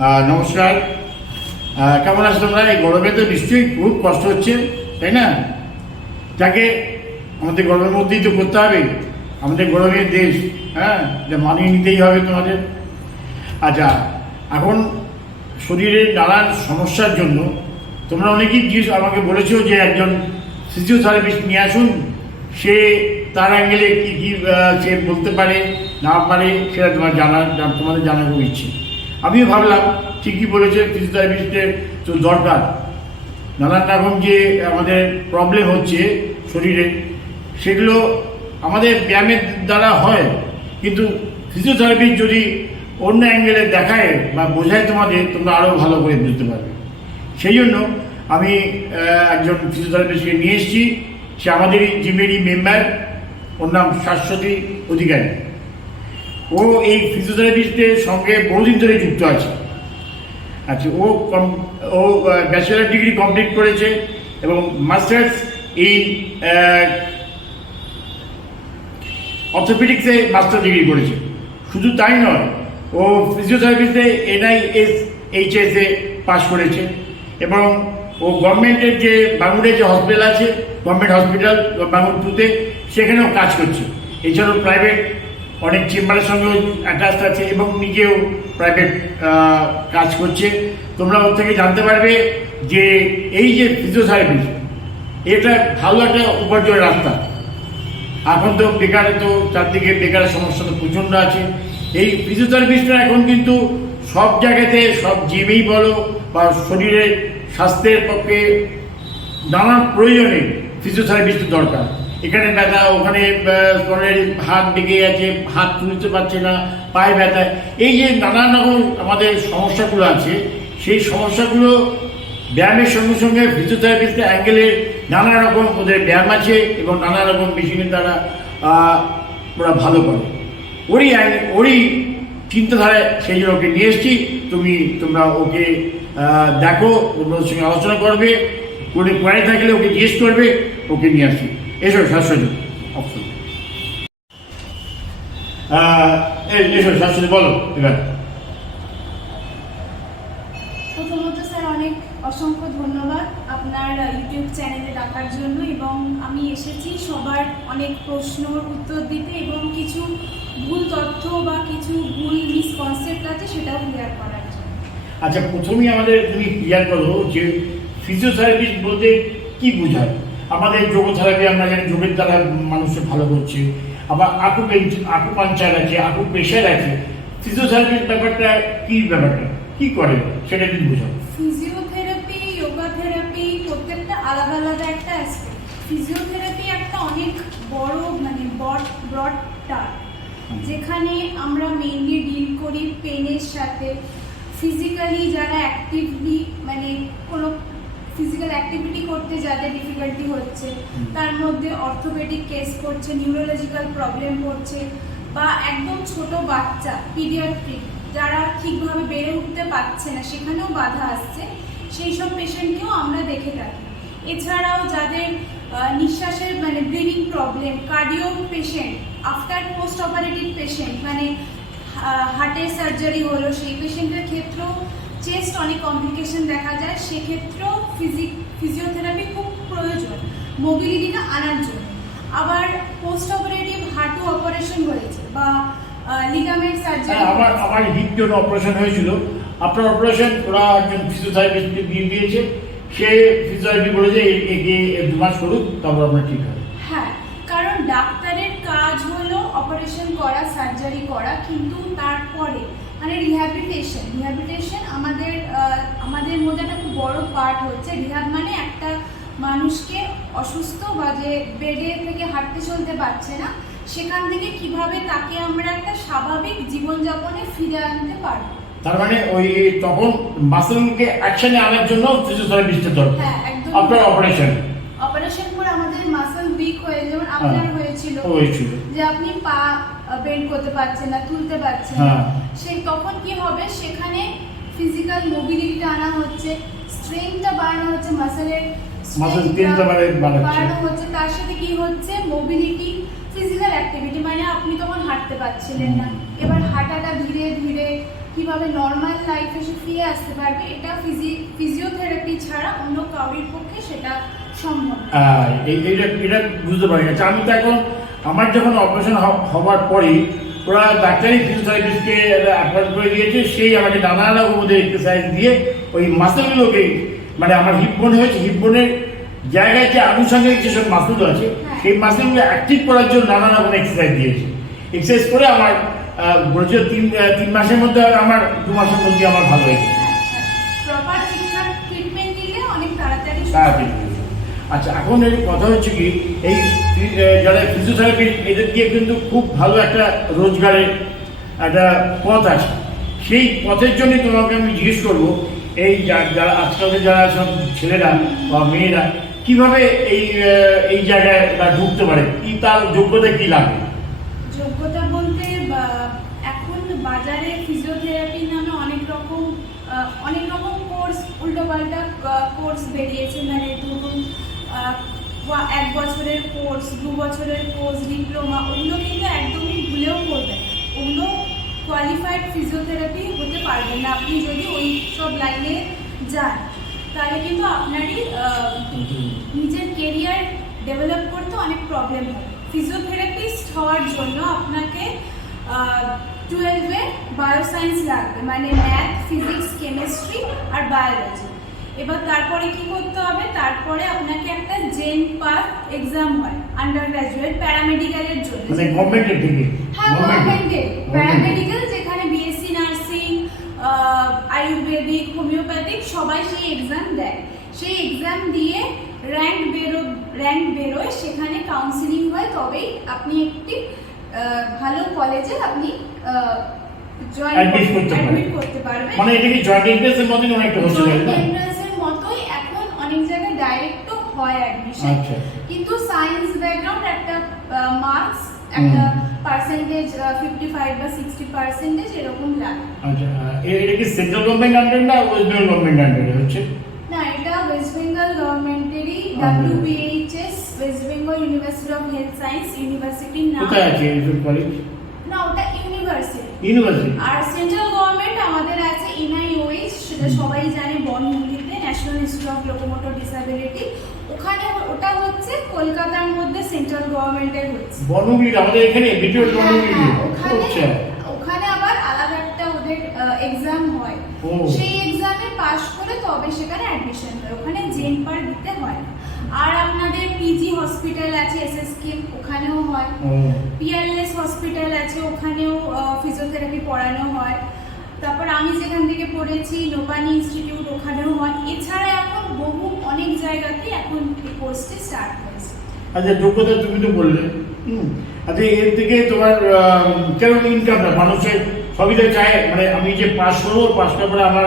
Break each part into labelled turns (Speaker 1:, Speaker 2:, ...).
Speaker 1: নমস্কার। কেমন আছো তোমরা? এই গরমে তো নিশ্চয়ই খুব কষ্ট হচ্ছে, তাই না? যাকে আমাদের গরমের মধ্যেই তো করতে হবে, আমাদের গরমের দেশ হ্যাঁ? এটা মানিয়ে নিতেই হবে তোমাদের। আচ্ছা এখন শরীরের নানান সমস্যার জন্য তোমরা অনেকেই জিজ্ঞেস আমাকে বলেছ যে একজন ফিজিওথেরাপিস্ট নিয়ে আসুন, সে তার অ্যাঙ্গেলে কী কী সে বলতে পারে, না পারে, সেটা তোমার জানার, তোমাদের জানার ইচ্ছে। আমিও ভাবলাম, ঠিকই বলেছে ফিজিওথেরাপিস্টের তো দরকার। নানান রকম যে আমাদের প্রবলেম হচ্ছে শরীরে, সেগুলো আমাদের ব্যায়ামের দ্বারা হয়। কিন্তু ফিজিওথেরাপি যদি অন্য অ্যাঙ্গেলে দেখায় বা বোঝায় তোমাদের, তোমরা আরও ভালো করে বুঝতে পারবে। সেই জন্য আমি একজন ফিজিওথেরাপিস্টকে নিয়ে এসেছি। সে আমাদেরই জিমেরই মেম্বার ওর নাম শাশ্বতী অধিকারী। ও এই ফিজিওথেরাপিস্টের সঙ্গে বহুদিন ধরে যুক্ত আছে। আচ্ছা ও কম- ও ব্যাচেলার ডিগ্রি কমপ্লিট করেছে এবং মাস্টার্স ইন অর্থোপেডিক্সে মাস্টার ডিগ্রি করেছে। শুধু তাই নয়, ও ফিজিওথেরাপিতে এনআইএস এইচএস পাশ করেছে এবং ও গভর্নমেন্টের যে বাঙুরের যে হসপিটাল আছে গভর্নমেন্ট হসপিটাল বাঙুর টুতে সেখানেও কাজ করছে। এছাড়াও প্রাইভেট অনেক চেম্বারের সঙ্গেও অ্যাটাচ আছে এবং নিজেও প্রাইভেট কাজ করছে। তোমরা ওর থেকে জানতে পারবে যে এই যে ফিজিওথেরাপি এটা ভালো একটা উপার্জনের রাস্তা। এখন তো বেকারে তো চারদিকে বেকারের সমস্যা তো প্রচণ্ড আছে। এই ফিজিওথেরাপিস্টরা এখন কিন্তু সব জায়গাতে, সব জিমেই বলো বা শরীরের স্বাস্থ্যের পক্ষে নানান প্রয়োজনে ফিজিওথেরাপিস্টের দরকার। এখানে ব্যথা, ওখানে শরীরের হাত বেঁকে আছে হাত তুলতে পারছে না, পায়ে ব্যথা। এই যে নানান রকম আমাদের সমস্যাগুলো আছে, সেই সমস্যাগুলো ব্যায়ামের সঙ্গে সঙ্গে ফিজিওথেরাপিস্টের অ্যাঙ্গেলের নানা রকম ওদের ব্যায়াম আছে এবং নানা রকম মেশিনের দ্বারা ওরা ভালো করে। ওরই ওরই চিন্তাধারায় সেই জন্য ওকে নিয়ে এসেছি। তুমি, তোমরা ওকে দেখো, ওর সঙ্গে আলোচনা করবে কোনো কোয়ারি থাকলে ওকে জিজ্ঞেস করবে, ওকে নিয়ে আসি এসো শাশ্বতী অপশন। এসো বলো এবার।
Speaker 2: প্রথমত স্যার অনেক অসংখ্য ধন্যবাদ আপনার ইউটিউব চ্যানেলে ডাকার জন্য এবং আমি এসেছি সবার অনেক প্রশ্নর উত্তর দিতে এবং কিছু ভুল তথ্য বা কিছু ভুল মিসকনসেপ্ট আছে সেটাও ক্লিয়ার করার জন্য।
Speaker 1: আচ্ছা প্রথমেই আমাদের তুমি ক্লিয়ার করো যে ফিজিওথেরাপিস্ট বলতে কি বোঝায়? আমাদের যোগথেরাপি আমরা জানি যোগের দ্বারা মানুষকে ভালো করছে। আবার আকু আকু পাঞ্চার আছে আকু প্রেশার আছে। ফিজিওথেরাপির ব্যাপারটা কি ব্যাপারটা? কি করে? সেটা যদি বোঝাও।
Speaker 2: ফিজিওথেরাপি যোগা থেরাপি প্রত্যেকটা আলাদা আলাদা একটা অ্যাসপেক্ট ফিজিওথেরাপি একটা অনেক বড় মানে ব্রড ব্রড টার্ম যেখানে আমরা মেইনলি ডিল করি পেনের সাথে। ফিজিক্যালি যারা অ্যাক্টিভলি মানে ফিজিক্যাল অ্যাক্টিভিটি করতে যাদের ডিফিকাল্টি হচ্ছে তার মধ্যে অর্থোপেডিক কেস করছে নিউরোলজিক্যাল প্রবলেম করছে বা একদম ছোট বাচ্চা পিডিয়াট্রিক যারা ঠিকভাবে বেড়ে উঠতে পারছে না সেখানেও বাধা আসছে সেই সব পেশেন্টকেও আমরা দেখে থাকি। এছাড়াও যাদের নিঃশ্বাসের মানে breathing problem cardio patient after post operative patient মানে হার্টের সার্জারি হলো সেই পেশেন্টের ক্ষেত্রেও চেস্ট অনেক কমপ্লিকেশন দেখা যায় সেক্ষেত্রেও ফিজিক ফিজিওথেরাপি খুব প্রয়োজন মোবিলিটিটা আনার জন্য। আবার পোস্ট অপারেটিভ হাঁটু অপারেশন হয়েছে বা লিগামেন্ট সার্জারি
Speaker 1: আমার আমার হিপ জন্য অপারেশন হয়েছিল। আপনার অপারেশন ওরা একজন ফিজিওথেরাপিস্টকে দিয়ে দিয়েছে। সে ফিজিওথেরাপি বলেছে দু মাস করুক তারপর ঠিক হবে।
Speaker 2: হ্যাঁ কারণ ডাক্তারের কাজ হলো অপারেশন করা সার্জারি করা কিন্তু তারপরে মানে রিহ্যাবিলিটেশন রিহ্যাবিলিটেশন আমাদের আমাদের মধ্যে একটা খুব বড় পার্ট হচ্ছে। রিহ্যাব মানে একটা মানুষকে অসুস্থ বা যে বেডে থেকে হাঁটতে চলতে পারছে না সেখান থেকে কীভাবে তাকে আমরা একটা স্বাভাবিক জীবনযাপনে ফিরে আনতে পারব?
Speaker 1: তার মানে ওই তখন মাসেলকে অ্যাকশনে আনার জন্য ফিজিওথেরাপিস্টের দরকার।
Speaker 2: হ্যাঁ একদম।
Speaker 1: আপনার অপারেশন
Speaker 2: অপারেশন করে আমাদের মাসল উইক হয়ে যেমন আপনার
Speaker 1: হ্যাঁ।
Speaker 2: হয়েছিল
Speaker 1: হয়েছিল।
Speaker 2: যে আপনি পা বেন্ড করতে পারছেন না তুলতে পারছেন না।
Speaker 1: হ্যাঁ।
Speaker 2: সেই তখন কি হবে? সেখানে ফিজিক্যাল মোবিলিটিটা আনা হচ্ছে স্ট্রেংথটা বাড়ানো হচ্ছে মাসেলের বাড়ানো হচ্ছে। তার সাথে কি হচ্ছে? মোবিলিটি ফিজিক্যাল অ্যাক্টিভিটি মানে আপনি তখন হাঁটতে পারছিলেন না। এবার হাঁটাটা ধীরে ধীরে কীভাবে নর্মাল লাইফে সে ফিরে আসতে পারবে এটা ফিজি ফিজিওথেরাপি ছাড়া অন্য কাউরির পক্ষে সেটা সম্ভব
Speaker 1: এই এইটা এটা বুঝতে পারি না আচ্ছা, আমি তো এখন আমার যখন অপারেশন হওয়ার পরেই ওরা ডাক্তারি ফিজিওথেরাপিস্টকে অ্যাপয়েন্ট করে দিয়েছে সেই আমাকে নানা ওদের এক্সারসাইজ দিয়ে ওই মাসেলগুলোকে মানে আমার হিপ বোন হয়েছে হিপ বোনের জায়গায় যে আনুষঙ্গিক যেসব মাসেল আছে
Speaker 2: হ্যাঁ।
Speaker 1: সেই মাসেলগুলো অ্যাক্টিভ করার জন্য নানা রকম এক্সারসাইজ দিয়েছে এক্সারসাইজ করে আমার বলছে তিন তিন মাসের মধ্যে আমার দু মাসের মধ্যে আমার ভালো হয়ে
Speaker 2: তাড়াতাড়ি
Speaker 1: তাড়াতাড়ি হয়ে যাবে। আচ্ছা এখন এই কথা হচ্ছে কি, এই যারা ফিজিওথেরাপি এদের দিয়ে কিন্তু খুব ভালো একটা রোজগারের একটা পথ আছে। সেই পথের জন্য তোমাকে আমি জিজ্ঞেস করব, এই যারা আজকালকে যারা সব ছেলেরা বা মেয়েরা, কীভাবে এই এই জায়গায় ঢুকতে পারে? কি তার যোগ্যতা কি লাগে?
Speaker 2: যোগ্যতা বলতে এখন বাজারে ফিজিওথেরাপি নামে অনেক রকম অনেক রকম কোর্স উল্টোপাল্টা কোর্স বেরিয়েছে। মানে ধরুন এক বছরের কোর্স দু বছরের কোর্স ডিপ্লোমা ওগুলো কিন্তু একদমই ভুলেও করবেন ওগুলো কোয়ালিফাইড ফিজিওথেরাপি হতে পারবেন না। আপনি যদি ওই সব লাইনে যান তাহলে কিন্তু আপনারই নিজের কেরিয়ার ডেভেলপ করতে অনেক প্রবলেম হয় ফিজিওথেরাপিস্ট হওয়ার জন্য আপনাকে টুয়েলভে বায়োসায়েন্স লাগবে। মানে ম্যাথ ফিজিক্স কেমিস্ট্রি আর বায়োলজি এবার তারপরে কি করতে হবে? তারপরে আপনাকে একটা জেন পাস এক্সাম হয় আন্ডার গ্রাজুয়েট প্যারামেডিক্যালের জন্য।
Speaker 1: মানে গভর্নমেন্টের থেকে
Speaker 2: হ্যাঁ গভর্নমেন্টের প্যারামেডিক্যাল যেখানে বিএসসি নার্সিং আয়ুর্বেদিক হোমিওপ্যাথিক সবাই সেই এক্সাম দেয়। সেই এক্সাম দিয়ে র্যাঙ্ক বেরো র্যাঙ্ক বেরোয় সেখানে কাউন্সিলিং হয় তবেই আপনি একটি ভালো কলেজে আপনি জয়েন
Speaker 1: করতে পারবেন। মানে এটা কি জয়েন্ট এন্ট্রান্সের মতনই অনেকটা হচ্ছে তাই না?
Speaker 2: এন্ট্রান্সের মতোই এখন অনেক জায়গায় ডাইরেক্টও হয় অ্যাডমিশন কিন্তু সায়েন্স ব্যাকগ্রাউন্ড একটা মার্কস একটা পার্সেন্টেজ ফিফটি ফাইভ বা সিক্সটি পার্সেন্টেজ এরকম লাগে।
Speaker 1: আচ্ছা এটা কি সেন্ট্রাল গভর্নমেন্ট আন্ডার না ওয়েস্ট বেঙ্গল গভর্নমেন্ট আন্ডারে হচ্ছে?
Speaker 2: না এটা ওয়েস্ট বেঙ্গল গভর্নমেন্টেরই
Speaker 1: আচ্ছা।
Speaker 2: West Bengal university of health science ইউনিভার্সিটির নাম।
Speaker 1: কোথায় আছে এইসব কলেজ
Speaker 2: না ওটা ইউনিভার্সিটি
Speaker 1: ইউনিভার্সিটি
Speaker 2: আর সেন্ট্রাল গভর্নমেন্ট আমাদের আছে এনআইওএইচ সেটা সবাই জানে বনমুলিতে national institute of locomotor disability ওখানে ওটা হচ্ছে কলকাতার মধ্যে সেন্ট্রাল গভর্নমেন্টের হচ্ছে।
Speaker 1: বনগুলি আমাদের এখানে বিটিও
Speaker 2: হ্যাঁ, হ্যাঁ, ওখানে
Speaker 1: আচ্ছা
Speaker 2: ওখানে আবার আলাদা একটা ওদের এক্সাম হয়। সেই এক্সামে পাশ করে তবে সেখানে অ্যাডমিশন হয়। ওখানে জেন পার দিতে হয়। আর আপনাদের পিজি হসপিটাল আছে এসএসকে ওখানেও হয়।
Speaker 1: ও।
Speaker 2: হসপিটাল আছে ওখানেও ফিজিওথেরাপি পড়ানো হয়। তারপর আমি যেখান থেকে পড়েছি নোপানি ইনস্টিটিউট ওখানেও হয়। এছাড়া এখন বহু অনেক জায়গাতে এখন এই কোর্সটি স্টার্ট হয়েছে।
Speaker 1: আচ্ছা যোগ্যতা তুমি তো বললে। আচ্ছা এর থেকে তোমার কেন কেমন ইনকামটা মানুষের সবই তো চায় মানে আমি যে পাস করব পাস করার পরে আমার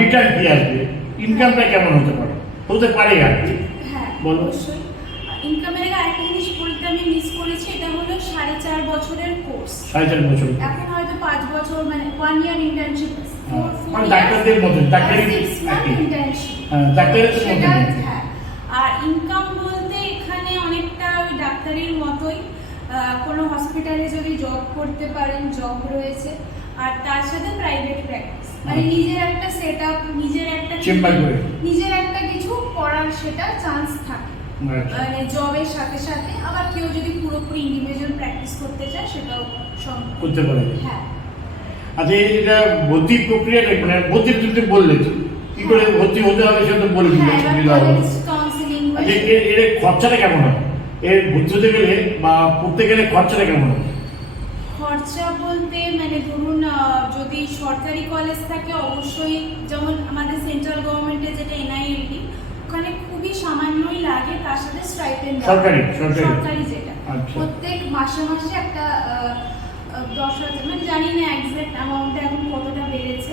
Speaker 1: রিটার্ন কি আসবে। ইনকামটা কেমন হতে পারে? হতে পারে আর কি।
Speaker 2: হ্যাঁ
Speaker 1: বলো।
Speaker 2: অবশ্যই। ইনকামের আগে আরেকটা জিনিস বলতে আমি মিস করেছি এটা হলো সাড়ে চার বছরের কোর্স
Speaker 1: সাড়ে চার বছর।
Speaker 2: এখন হয়তো পাঁচ বছর মানে ওয়ান ইয়ার ইন্টার্নশিপ
Speaker 1: ডাক্তারদের মতো, ডাক্তারি ডাক্তারের
Speaker 2: আর ইনকাম বলতে এখানে অনেকটা ডাক্তারির মতোই কোনো হসপিটালে যদি জব করতে পারেন জব রয়েছে আর তার সাথে প্রাইভেট প্র্যাকটিস মানে
Speaker 1: আচ্ছা।
Speaker 2: নিজের একটা সেট নিজের একটা নিজের একটা কিছু করার সেটা চান্স থাকে। মানে জবের সাথে সাথে আবার কেউ যদি পুরোপুরি ইন্ডিভিজুয়াল প্র্যাকটিস করতে চায় সেটাও সম্ভব
Speaker 1: করতে পারে।
Speaker 2: হ্যাঁ।
Speaker 1: আচ্ছা এটা ভর্তির প্রক্রিয়াটা মানে ভর্তি তুমি বললে কি করে ভর্তি হতে হবে সেটা বলে দিলে।
Speaker 2: হ্যাঁ
Speaker 1: আচ্ছা এর খরচাটা কেমন হয়? এর ভর্তি হতে গেলে বা পড়তে গেলে খরচাটা কেমন হয়?
Speaker 2: খরচা বলতে মানে ধরুন যদি সরকারি কলেজ থাকে অবশ্যই যেমন আমাদের সেন্ট্রাল গভর্নমেন্টের যেটা এনআইএলটি ওখানে খুবই সামান্যই লাগে তার
Speaker 1: সরকারি, সরকারি।
Speaker 2: যেটা।
Speaker 1: আচ্ছা।
Speaker 2: প্রত্যেক মাসে মাসে একটা দশ হাজার মানে জানি না এক্সাক্ট অ্যামাউন্টটা এখন কতটা বেড়েছে।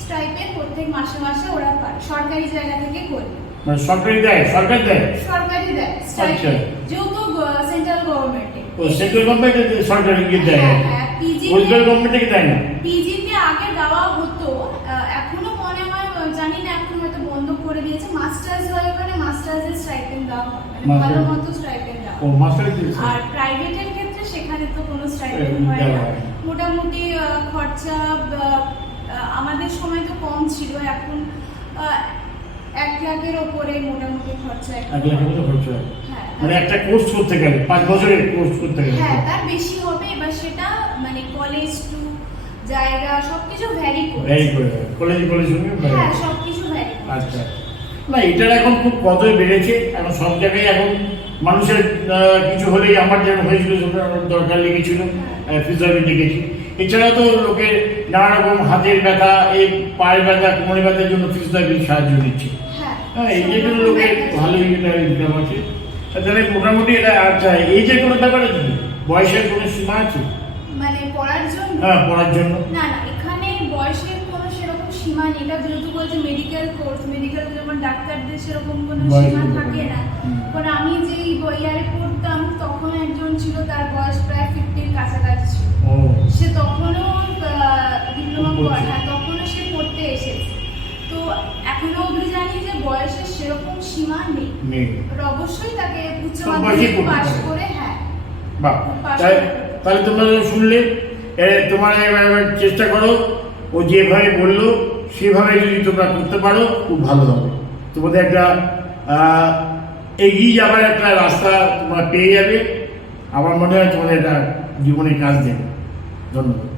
Speaker 2: স্ট্রাইপেন্ড প্রত্যেক মাসে মাসে ওরা পায় সরকারি জায়গা থেকে করবে
Speaker 1: মানে সরকারি দেয় সরকার দেয়?
Speaker 2: সরকারি দেয়।
Speaker 1: আচ্ছা।
Speaker 2: যেহেতু সেন্ট্রাল গভর্নমেন্টে
Speaker 1: ও সেন্ট্রাল গভর্নমেন্ট সরকারি গিয়ে দেয়?
Speaker 2: পিজি
Speaker 1: ওয়েস্ট গভর্নমেন্টে কি দেয় না?
Speaker 2: পিজিতে আগে দেওয়া হতো এখনও মনে হয় জানি না এখন হয়তো বন্ধ করে দিয়েছে মাস্টার্স হয় ওখানে মাস্টার্সের স্টাইপেন্ড দেওয়া হয় মানে ভালো মতো স্টাইপেন্ড দেওয়া
Speaker 1: ও। মাস্টার দিয়েছে?
Speaker 2: আর প্রাইভেটের ক্ষেত্রে সেখানে তো কোনো স্টাইপেন্ড হয় না। মোটামুটি খরচা আমাদের সময় তো কম ছিল এখন এক লাখের ওপরে মোটামুটি খরচা
Speaker 1: এক লাখের মতো খরচ হয়। মানে একটা কোর্স করতে গেলে পাঁচ বছরের কোর্স করতে গেলে।
Speaker 2: হ্যাঁ তার বেশি হবে এবার সেটা মানে কলেজ টু জায়গা সবকিছু ভ্যারি করে
Speaker 1: ভ্যারি করে কলেজ কলেজ
Speaker 2: হ্যাঁ সবকিছু ভ্যারি করে
Speaker 1: আচ্ছা। না এটার এখন খুব কতই বেড়েছে। এখন সব জায়গায় এখন মানুষের কিছু হলেই আমার যেমন হয়েছিল সেটা আমার দরকার লেগেছিল ফিজিওথেরাপি লেগেছি। এছাড়া তো লোকের নানা রকম হাতের ব্যথা এই পায়ের ব্যথা কোমরের ব্যথার জন্য ফিজিওথেরাপির সাহায্য নিচ্ছে।
Speaker 2: হ্যাঁ
Speaker 1: হ্যাঁ এই যে
Speaker 2: সব
Speaker 1: লোকের ভালোই এটা ইনকাম আছে। আর তাহলে মোটামুটি এটা আচ্ছা এই যে কোনো ব্যাপার আছে বয়সের কোনো সীমা আছে?
Speaker 2: মানে পড়ার জন্য?
Speaker 1: হ্যাঁ পড়ার জন্য।
Speaker 2: না না এখানে বয়সের কোনো সেরকম সীমা নেই। এটা যেহেতু বলছে মেডিকেল কোর্স মেডিকেল সেরকম কোনো সীমা থাকে না। কারণ আমি যেই ইয়ারে পড়তাম তখন একজন ছিল তার বয়স প্রায় ফিফটির কাছাকাছি ছিল। সে তখনও ডিপ্লোমা করে হ্যাঁ তখনও সে পড়তে এসেছে। তো এখনও অবধি জানি যে বয়সের সেরকম সীমা নেই। অবশ্যই তাকে উচ্চ মাধ্যমিক পাশ করে হ্যাঁ।
Speaker 1: তাহলে তোমরা শুনলে তোমরা চেষ্টা করো ও যেভাবে বলল সেভাবে যদি তোমরা করতে পারো খুব ভালো হবে। তোমাদের একটা এগিয়ে যাবার একটা রাস্তা তোমরা পেয়ে যাবে। আমার মনে হয় তোমাদের একটা জীবনে কাজ দেবে। ধন্যবাদ।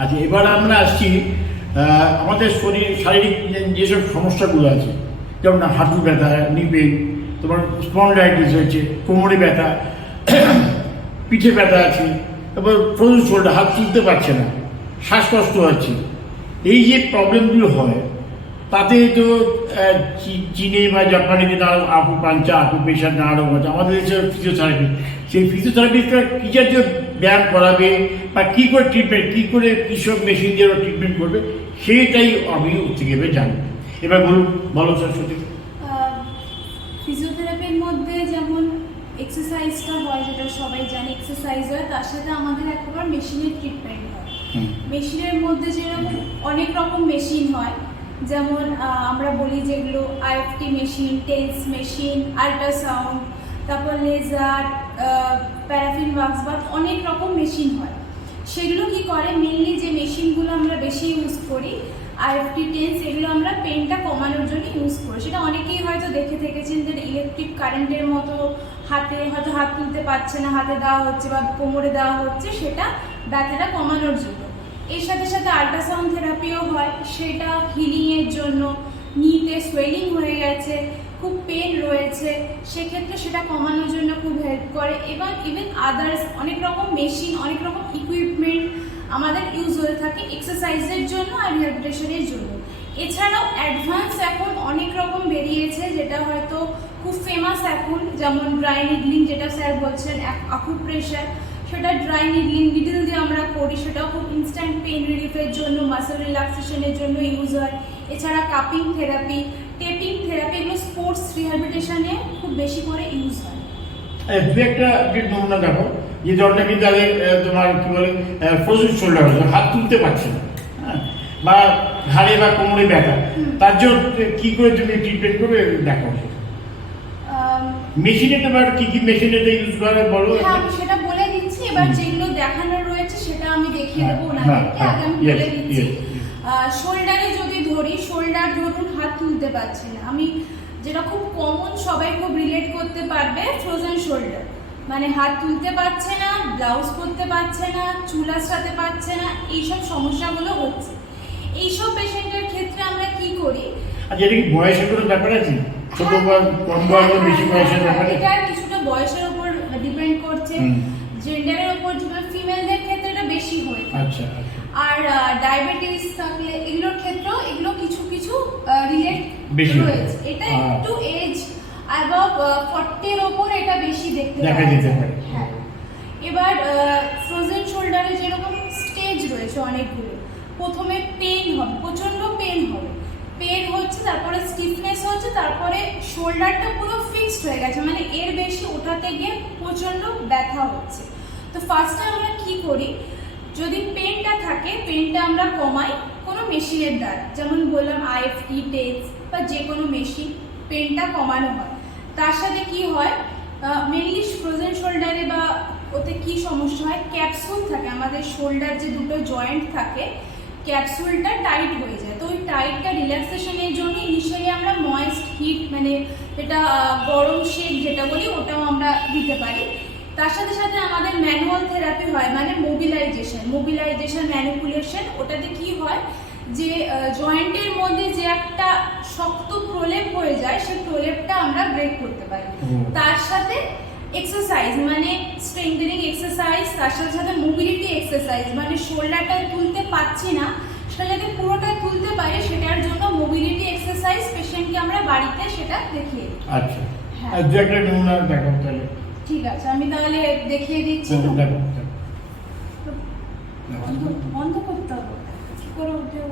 Speaker 1: আচ্ছা এবার আমরা আসছি আমাদের শরীর, শারীরিক যেসব সমস্যাগুলো আছে, যেমন হাঁটু ব্যথা, নিপে, তোমার স্পন্ডাইটিস হয়েছে, কোমরে ব্যথা, পিঠে ব্যথা আছে, তারপর ফ্রোজেন শোল্ডার হাত তুলতে পারছে না, শ্বাসকষ্ট হচ্ছে। এই যে প্রবলেমগুলো হয়, তাতে তো চীনে বা জাপানিতে নানা আপু পাঞ্চা আপু পেশার নানা রকম আছে আমাদের দেশে ফিজিওথেরাপি সেই ফিজিওথেরাপিস্টরা কী জাতীয় ব্যায়াম করাবে বা কী করে ট্রিটমেন্ট কী করে কৃষক মেশিন দিয়ে ওরা ট্রিটমেন্ট করবে সেইটাই আমি থেকে জানি। এবার বলুন, বলো স্যার সত্যি।
Speaker 2: ফিজিওথেরাপির মধ্যে যেমন এক্সারসাইজটা হয়, যেটা সবাই জানে এক্সারসাইজ হয় তার সাথে আমাদের একবার মেশিনের ট্রিটমেন্ট মেশিনের মধ্যে যেরকম অনেক রকম মেশিন হয়, যেমন আমরা বলি যেগুলো IFT machine, TENS machine, ultrasound, তারপর লেজার প্যারাফিন ওয়াক্স বা অনেক রকম মেশিন হয়। সেগুলো কি করে? মেনলি যে মেশিনগুলো আমরা বেশি ইউজ করি আইএফটি টেন্স, এগুলো আমরা পেনটা কমানোর জন্য ইউজ করি। সেটা অনেকেই হয়তো দেখে থেকেছেন যে ইলেকট্রিক কারেন্টের মতো হাতে, হয়তো হাত তুলতে পারছে না, হাতে দেওয়া হচ্ছে বা কোমরে দেওয়া হচ্ছে, সেটা ব্যথাটা কমানোর জন্য। এর সাথে সাথে আল্ট্রাসাউন্ড থেরাপিও হয়। সেটা হিলিংয়ের জন্য নিতে সোয়েলিং হয়ে গেছে, খুব পেন রয়েছে। সেক্ষেত্রে সেটা কমানোর জন্য খুব হেল্প করে। এবং ইভেন আদার্স অনেক রকম মেশিন অনেক রকম ইকুইপমেন্ট আমাদের ইউজ হয়ে থাকে এক্সারসাইজের জন্য আর রিহ্যাবিলিটেশনের জন্য। এছাড়াও অ্যাডভান্স এখন অনেক রকম বেরিয়েছে, যেটা হয়তো খুব ফেমাস এখন, যেমন ড্রাই নিডলিং যেটা স্যার বলছেন আকু প্রেশার সেটা ড্রাই নিডলিং নিডল দিয়ে আমরা করি সেটাও খুব ইনস্ট্যান্ট পেন রিলিফের জন্য মাসেল রিল্যাক্সেশনের জন্য ইউজ হয়। এছাড়া কাপিং থেরাপি টেপিং থেরাপি এগুলো স্পোর্টস রিহ্যাবিলিটেশনে খুব বেশি করে ইউজ হয়।
Speaker 1: দু একটা যে নমুনা দেখো। যে দলটা কিন্তু তাদের তোমার কি বলে ফ্রোজেন শোল্ডার হচ্ছে হাত তুলতে পারছে না হ্যাঁ? বা ঘাড়ে বা কোমরে ব্যথা। তার জন্য কি করে তুমি ট্রিটমেন্ট করবে দেখো। মেশিনে তোমার কি কি মেশিনে ইউজ করে বলো?
Speaker 2: হ্যাঁ সেটা এবার যেগুলো দেখানো রয়েছে সেটা আমি দেখিয়ে দেবো
Speaker 1: হ্যাঁ,
Speaker 2: ওনাদেরকে
Speaker 1: হ্যাঁ,
Speaker 2: আগে আমি বলে দিচ্ছি. শোল্ডারে যদি ধরি শোল্ডার ধরুন হাত তুলতে পারছে না। আমি যেটা খুব কমন সবাই খুব রিলেট করতে পারবে ফ্রোজেন শোল্ডার মানে হাত তুলতে পারছে না ব্লাউজ পরতে পারছে না চুল আঁচড়াতে পারছে না এইসব সমস্যাগুলো হচ্ছে। এইসব পেশেন্টের ক্ষেত্রে আমরা কি করি?
Speaker 1: আচ্ছা এটা কি বয়সের কোনো ব্যাপার আছে? ছোট
Speaker 2: হ্যাঁ,
Speaker 1: বয়স কম বয়স বেশি বয়সের
Speaker 2: হ্যাঁ,
Speaker 1: ব্যাপার
Speaker 2: এটা কিছুটা বয়সের উপর ডিপেন্ড করছে
Speaker 1: হুম।
Speaker 2: জেন্ডারের উপর ফিমেলদের ক্ষেত্রে এটা বেশি হয়ে থাকে।
Speaker 1: আচ্ছা আচ্ছা
Speaker 2: আর ডায়াবেটিস থাকলে এগুলোর ক্ষেত্রেও এগুলো কিছু কিছু রিলেট রয়েছে। এটা একটু এজ অ্যাবাভ ফর্টির ওপর এটা বেশি দেখতে
Speaker 1: দেখা যেতে পারে।
Speaker 2: হ্যাঁ। এবার ফ্রোজেন শোল্ডারে যেরকম স্টেজ রয়েছে অনেকগুলো প্রথমে পেন হবে প্রচণ্ড পেন হবে। পেন হচ্ছে তারপরে স্টিফনেস হচ্ছে তারপরে শোল্ডারটা পুরো ফিক্সড হয়ে গেছে। মানে এর বেশি ওঠাতে গিয়ে প্রচণ্ড ব্যথা হচ্ছে। তো ফার্স্টে আমরা কি করি? যদি পেনটা থাকে পেনটা আমরা কমাই কোনো মেশিনের দ্বারা। যেমন বললাম আইএফটি টেপস বা যে কোনো মেশিন পেনটা কমানো হয়। তার সাথে কি হয়? মেনলি ফ্রোজেন শোল্ডারে বা ওতে কি সমস্যা হয়? ক্যাপসুল থাকে। আমাদের শোল্ডার যে দুটো জয়েন্ট থাকে ক্যাপসুলটা টাইট হয়ে যায়। তো ওই টাইটটা রিল্যাক্সেশনের জন্য ইনিশিয়ালি আমরা ময়েস্ট হিট মানে আহ, গরম শেক যেটা বলি ওটাও আমরা দিতে পারি। তার সাথে সাথে আমাদের ম্যানুয়াল থেরাপি হয় মানে মোবিলাইজেশন মোবিলাইজেশন ম্যানিপুলেশন ওটাতে কি হয় যে জয়েন্টের মধ্যে যে একটা শক্ত প্রলেপ হয়ে যায় সেই প্রলেপটা আমরা ব্রেক করতে পারি। তার সাথে এক্সারসাইজ মানে স্ট্রেংথেনিং এক্সারসাইজ তার সাথে সাথে মোবিলিটি এক্সারসাইজ মানে শোল্ডারটা তুলতে পারছি না সেটা যাতে পুরোটা তুলতে পারে সেটার জন্য মোবিলিটি এক্সারসাইজ পেশেন্টকে আমরা বাড়িতে সেটা দেখিয়ে
Speaker 1: আচ্ছা।
Speaker 2: হ্যাঁ।
Speaker 1: আর দু একটা নমুনা দেখাও তাহলে।
Speaker 2: ঠিক আছে আমি তাহলে দেখিয়ে দিচ্ছি
Speaker 1: দেখো,
Speaker 2: বন্ধ করতে হবে। কি করে উঠে